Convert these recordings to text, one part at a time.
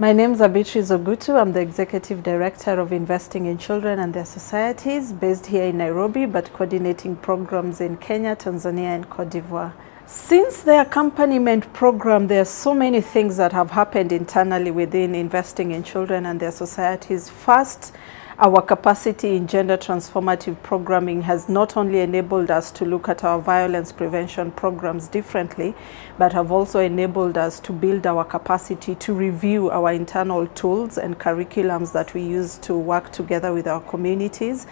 My name is Beatrice Ogutu. I'm the Executive Director of Investing in Children and Their Societies, based here in Nairobi, but coordinating programs in Kenya, Tanzania, and Cote d'Ivoire. Since the accompaniment program, there are so many things that have happened internally within Investing in Children and Their Societies. First, our capacity in gender transformative programming has not only enabled us to look at our violence prevention programs differently, but have also enabled us to build our capacity to review our internal tools and curriculums that we use to work together with our communities.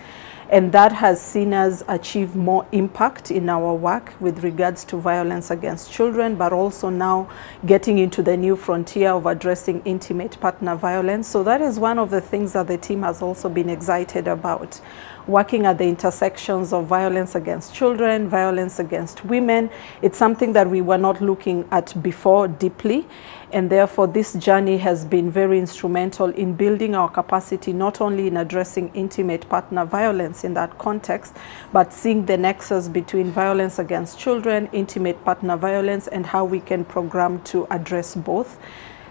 And that has seen us achieve more impact in our work with regards to violence against children, but also now getting into the new frontier of addressing intimate partner violence. So that is one of the things that the team has also been excited about. Working at the intersections of violence against children, violence against women. It's something that we were not looking at before deeply. And therefore, this journey has been very instrumental in building our capacity, not only in addressing intimate partner violence in that context, but seeing the nexus between violence against children, intimate partner violence, and how we can program to address both.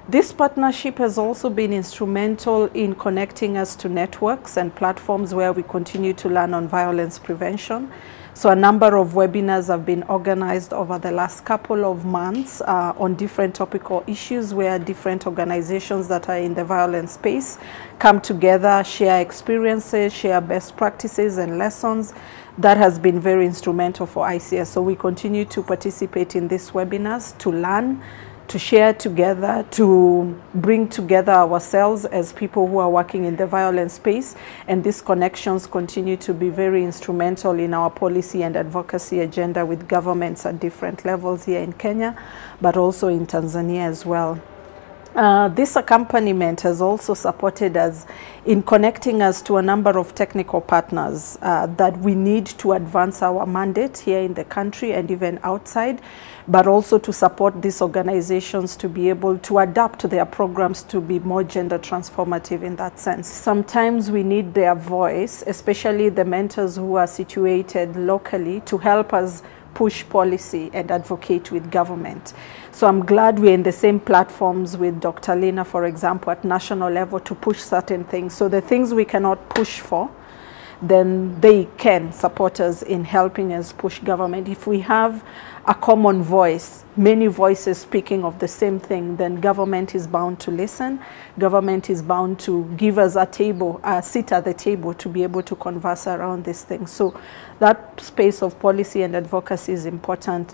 This partnership has also been instrumental in connecting us to networks and platforms where we continue to learn on violence prevention. So a number of webinars have been organized over the last couple of months on different topical issues where different organizations that are in the violence space come together, share experiences, share best practices and lessons. That has been very instrumental for ICS. So we continue to participate in these webinars to learn, to share together, to bring together ourselves as people who are working in the violence space. And these connections continue to be very instrumental in our policy and advocacy agenda with governments at different levels here in Kenya, but also in Tanzania as well. This accompaniment has also supported us in connecting us to a number of technical partners that we need to advance our mandate here in the country and even outside, but also to support these organizations to be able to adapt their programs to be more gender transformative in that sense. Sometimes we need their voice, especially the mentors who are situated locally, to help us push policy and advocate with government. So I'm glad we're in the same platforms with Dr. Lina, for example, at national level to push certain things. So the things we cannot push for, then they can support us in helping us push government. If we have a common voice, many voices speaking of the same thing, then government is bound to listen. Government is bound to give us a table, a seat at the table to be able to converse around these things. So that space of policy and advocacy is important.